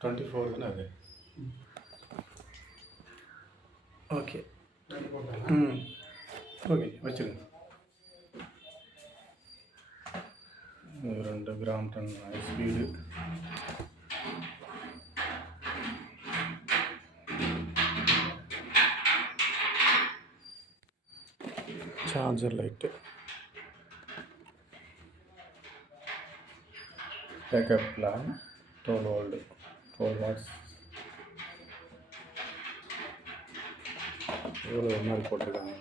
Twenty four தானே அது okay ம் ஓகே வச்சுருங்க இது ரெண்டு Crompton speed charger light backup twelve watts எவ்வளோ எம்ஆர் போட்டிருக்காங்க.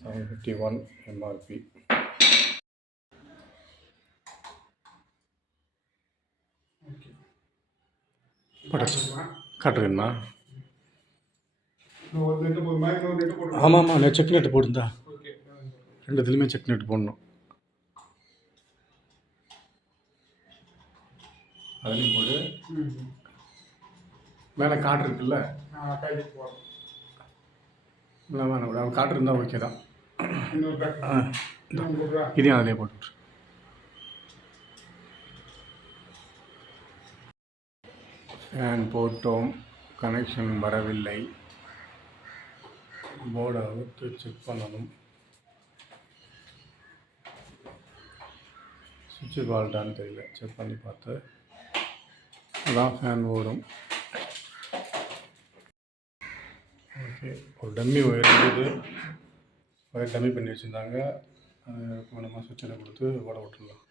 செவன் ஃபிஃப்டி ஒன் எம்ஆர்பி போட்டு ஆமாம் ஆமாம் நான் செக் நெட்டு போட்டுருந்தா ஓகே. ரெண்டு இதுலையுமே செக் நெட் போடணும். அதுலேயும் போடு மேலே காற்று இருக்குல்ல? இல்லை வேணாம் விட காற்று இருந்தால் ஓகே தான். இதையும் அதிலே போட்டுவிட்ரு ஃபேன் போட்டோம். கனெக்ஷன் வரவில்லை. போர்டை அவுத்து செக் பண்ணணும். சுவிட்சு பால்ட்டான்னு தெரியல. செக் பண்ணி பார்த்து. அதான் ஃபேன் ஓடும் ஓகே ஒரு டம்மி ஒயர் இருந்தது ஒயர் டம்மி பண்ணி வச்சுருந்தாங்க. அது இப்போ நம்ம சுவிட்சில் கொடுத்து ஓட விட்டுடலாம்.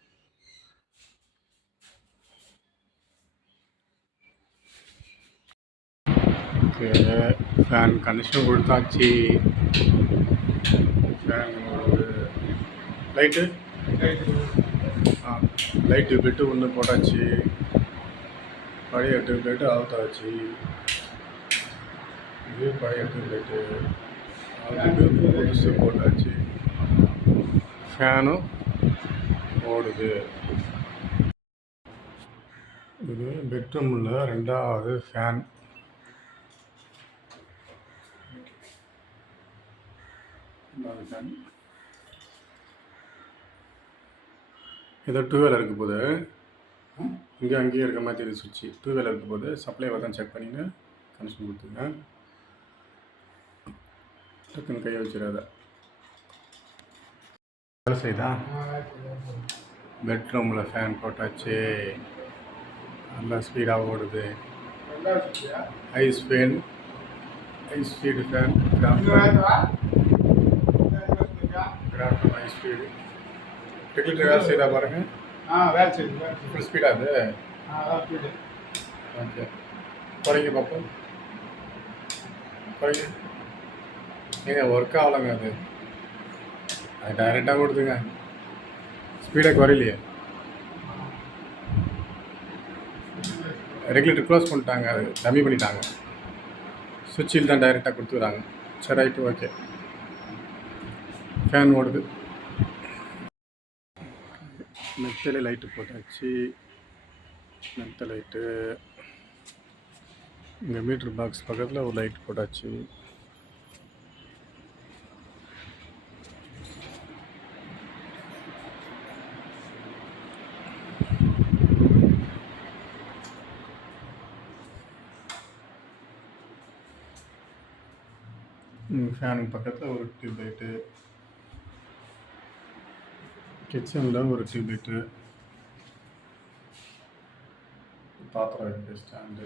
ஓகே ஃபேன் கனெக்ஷன் கொடுத்தாச்சு. ஃபேன் ஒரு லைட்டு லைட்டு பெட்டு ஒன்று போட்டாச்சு. பழைய டியூப்லைட்டு அவுட் ஆச்சு இது பழைய டியூப்லைட்டு அதுக்கு புதுசு போட்டாச்சு. ஃபேனும் ஓடுது. இது பெட்ரூமில் ரெண்டாவது ஃபேன் ரெண்டாவது ஃபேன் ஏதோ டூ வீலர் போது இங்கே அங்கேயே இருக்க மாதிரி தெரியுது சுவிட்சு டூ வீலர் இருக்க போது சப்ளை வரதான் செக் பண்ணின்னு கனெக்ஷன் கொடுத்துங்க டக்குன்னு கையை வச்சிடாத. வேலை செய்தா பெட்ரூமில் ஃபேன் போட்டாச்சு. நல்லா ஸ்பீடாக ஓடுது. Ice fan ice speed fan கிராம் ஐஸ் ஸ்பீடு ரெகுலேட்டர் வேலை செய்தா பாருங்கள் ஆ வேலை செய்யுது ஃபுல் ஸ்பீடாக அது ஆ ஸ்பீடு ஓகே குறைங்க பார்ப்போம் குறைங்க. ஏங்க ஒர்க் ஆகலைங்க அது. அது டைரெக்டாக கொடுத்துங்க ஸ்பீடாக குறையிலையே. ரெகுலேட்டர் க்ளோஸ் பண்ணிட்டாங்க அது டம்மி பண்ணிட்டாங்க. சுவிட்சில் தான் டைரெக்டாக கொடுத்துக்கிறாங்க. சரி ரைட்டு ஓகே ஃபேன் ஓடுது. மெத்தல லைட்டு போட்டாச்சு மெத்த லைட்டு இங்கே மீட்ரு பாக்ஸ் பக்கத்தில் ஒரு லைட் போட்டாச்சு ஃபேனுக்கு பக்கத்தில் ஒரு டியூப் லைட்டு கிச்சனில் ஒரு டியூப் பாத்திரம் வைக்க ஸ்டாண்டு